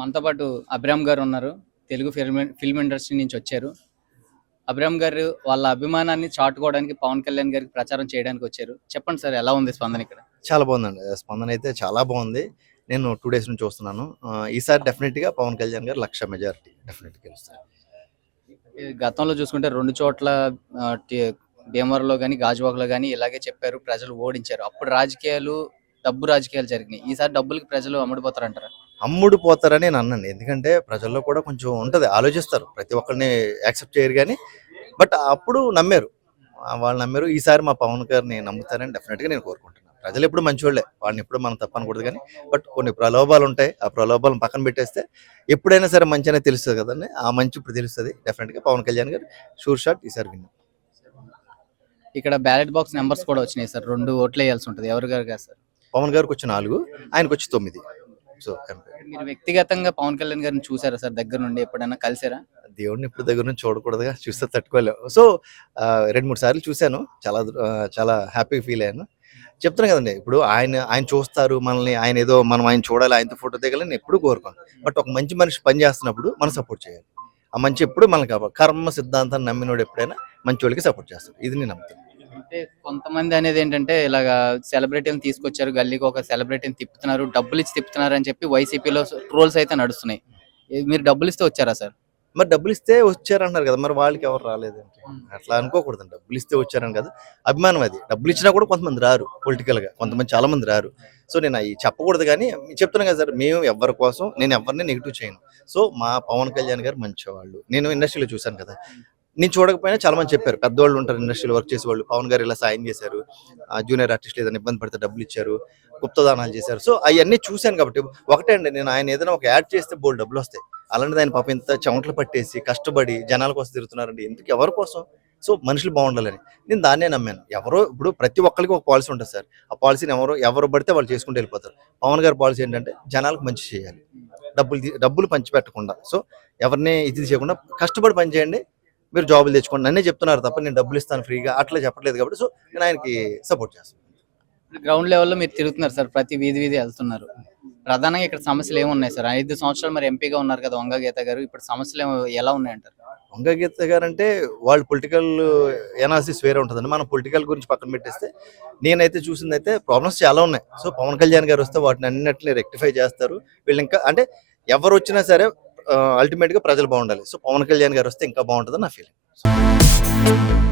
మనతో పాటు అబ్రామ్ గారు ఉన్నారు. తెలుగు ఫిల్మ్ ఫిల్మ్ ఇండస్ట్రీ నుంచి వచ్చారు. అబ్రామ్ గారు వాళ్ళ అభిమానాన్ని చాటుకోవడానికి పవన్ కళ్యాణ్ గారికి ప్రచారం చేయడానికి వచ్చారు. చెప్పండి సార్ ఎలా ఉంది స్పందన ఇక్కడ? చాలా బాగుందండి. స్పందన అయితే చాలా బాగుంది. నేను టూ డేస్ నుంచి చూస్తున్నాను. ఈసారి డెఫినెట్గా పవన్ కళ్యాణ్ గారు లక్ష మెజారిటీ డెఫినెట్గా గెలుస్తారు. గతంలో చూసుకుంటే రెండు చోట్ల భీమవరంలో కానీ గాజువాకలో కానీ ఇలాగే చెప్పారు. ప్రజలు ఓడించారు. అప్పుడు రాజకీయాలు డబ్బు రాజకీయాలు జరిగినాయి. ఈసారి డబ్బులకి ప్రజలు అమ్ముడుపోతారంటారు? అమ్ముడు పోతారని నేను అన్నాను. ఎందుకంటే ప్రజల్లో కూడా కొంచెం ఉంటుంది ఆలోచిస్తారు. ప్రతి ఒక్కరిని యాక్సెప్ట్ చేయరు కానీ బట్ అప్పుడు నమ్మారు. వాళ్ళు నమ్మారు. ఈసారి మా పవన్ గారిని నమ్ముతారని డెఫినెట్గా నేను కోరుకుంటున్నాను ప్రజలు ఎప్పుడు మంచివాళ్ళే వాళ్ళని ఎప్పుడు మనం తప్పనకూడదు కానీ బట్ కొన్ని ప్రలోభాలు ఉంటాయి ఆ ప్రలోభాలను పక్కన పెట్టేస్తే ఎప్పుడైనా సరే మంచి అనేది తెలుస్తుంది కదండి. ఆ మంచి ఇప్పుడు తెలుస్తుంది. డెఫినెట్గా పవన్ కళ్యాణ్ గారు షూర్ షాట్ ఈసారి విన్ ఇక్కడ బ్యాలెట్ బాక్స్ నెంబర్స్ కూడా వచ్చినాయి సార్. రెండు ఓట్లు వేయాల్సి ఉంటుంది. ఎవరు గారు కాదు సార్? పవన్ గారికి వచ్చి నాలుగు ఆయనకు వచ్చి తొమ్మిది. సో మీరు వ్యక్తిగతంగా పవన్ కళ్యాణ్ గారిని చూసారా సార్? దగ్గర నుండి ఎప్పుడైనా కలిసారా? దేవుడిని ఇప్పుడు దగ్గర నుంచి చూడకూడదుగా చూస్తే తట్టుకోలేవు సో రెండు మూడు సార్లు చూశాను. చాలా చాలా హ్యాపీ ఫీల్ అయ్యాను. చెప్తున్నాను కదండి ఇప్పుడు ఆయన ఆయన చూస్తారు మనల్ని ఆయన ఏదో మనం ఆయన చూడాలి ఆయనతో ఫోటో దిగాలని నేను ఎప్పుడు కోరుకోను. బట్ ఒక మంచి మనిషి పని చేస్తున్నప్పుడు మనం సపోర్ట్ చేయాలి. ఆ మంచి ఎప్పుడు మనకు కర్మ సిద్ధాంతాన్ని నమ్మినోడు ఎప్పుడైనా మంచి వాళ్ళకి సపోర్ట్ చేస్తాడు. ఇది నేను నమ్ముతాను అంటే కొంతమంది అనేది ఏంటంటే ఇలాగా సెలబ్రిటీని తీసుకొచ్చారు గల్లీకి ఒక సెలబ్రిటీని తిప్పుతున్నారు డబ్బులు ఇచ్చి తిప్పుతున్నారు అని చెప్పి వైసీపీలో ట్రోల్స్ అయితే నడుస్తున్నాయి. మీరు డబ్బులు ఇస్తే వచ్చారా సార్? మరి డబ్బులు ఇస్తే వచ్చారంటున్నారు కదా మరి వాళ్ళకి ఎవరు రాలేదు అట్లా అనుకోకూడదు డబ్బులు ఇస్తే వచ్చారని కదా. అభిమానం అది. డబ్బులు ఇచ్చినా కూడా కొంతమంది రారు పొలిటికల్గా కొంతమంది చాలా మంది రారు. సో నేను అవి చెప్పకూడదు కానీ చెప్తున్నాను కదా సార్ మేము ఎవరి కోసం నేను ఎవరిని నెగిటివ్ చేయను. సో మా పవన్ కళ్యాణ్ గారు మంచివాళ్ళు. నేను ఇండస్ట్రీలో చూశాను కదా నేను చూడకపోయినా చాలా మంది చెప్పారు. పెద్దవాళ్ళు ఉంటారు ఇండస్ట్రీలో వర్క్ చేసే వాళ్ళు పవన్ గారు ఇలా సాయం చేశారు. జూనియర్ ఆర్టిస్టులు ఏదైనా ఇబ్బంది పడితే డబ్బులు ఇచ్చారు. గుప్తదానాలు చేశారు. సో అవన్నీ చూశాను కాబట్టి ఒకటే అండి. నేను ఆయన ఏదైనా ఒక యాడ్ చేస్తే బోల్డ్ డబ్బులు వస్తాయి. అలాంటిది ఆయన పాప ఇంత చెమటలు పట్టేసి కష్టపడి జనాల కోసం తిరుగుతున్నారండి. ఎందుకు? ఎవరి కోసం? సో మనుషులు బాగుండాలని. నేను దాన్నే నమ్మాను. ఎవరో ఇప్పుడు ప్రతి ఒక్కరికి ఒక పాలసీ ఉంటుంది సార్. ఆ పాలసీని ఎవరో ఎవరు పడితే వాళ్ళు చేసుకుంటూ వెళ్ళిపోతారు. పవన్ గారి పాలసీ ఏంటంటే జనాలకు మంచి చేయాలి. డబ్బులు డబ్బులు పంచిపెట్టకుండా. సో ఎవరిని ఇది చేయకుండా కష్టపడి పని చేయండి మీరు జాబులు తెచ్చుకోండి. నన్నే చెప్తున్నారు తప్ప నేను డబ్బులు ఇస్తాను ఫ్రీగా. అట్లా చెప్పట్లేదు కాబట్టి సో నేను ఆయనకి సపోర్ట్ చేస్తాను. గ్రౌండ్ లెవెల్లో మీరు తిరుగుతున్నారు సార్. ప్రతి వీధి వీధి వెళ్తున్నారు. ప్రధానంగా ఇక్కడ సమస్యలు ఏమున్నాయి సార్? ఐదు సంవత్సరాలు మరి ఎంపీగా ఉన్నారు కదా వంగ గీత గారు. ఇప్పుడు సమస్యలు ఏమ- ఎలా ఉన్నాయంటారు? వంగ గీత గారు అంటే వాళ్ళు పొలిటికల్ ఎనాలిసిస్ వేరే ఉంటుందండి. మనం పొలిటికల్ గురించి పక్కన పెట్టేస్తే నేనైతే చూసింది అయితే ప్రాబ్లమ్స్ చాలా ఉన్నాయి. సో పవన్ కళ్యాణ్ గారు వస్తే వాటిని అన్నిటిని రెక్టిఫై చేస్తారు. వీళ్ళు ఇంకా అంటే ఎవరు వచ్చినా సరే అల్టిమేట్గా ప్రజలు బాగుండాలి. సో పవన్ కళ్యాణ్ గారు వస్తే ఇంకా బాగుంటుంది నా ఫీలింగ్.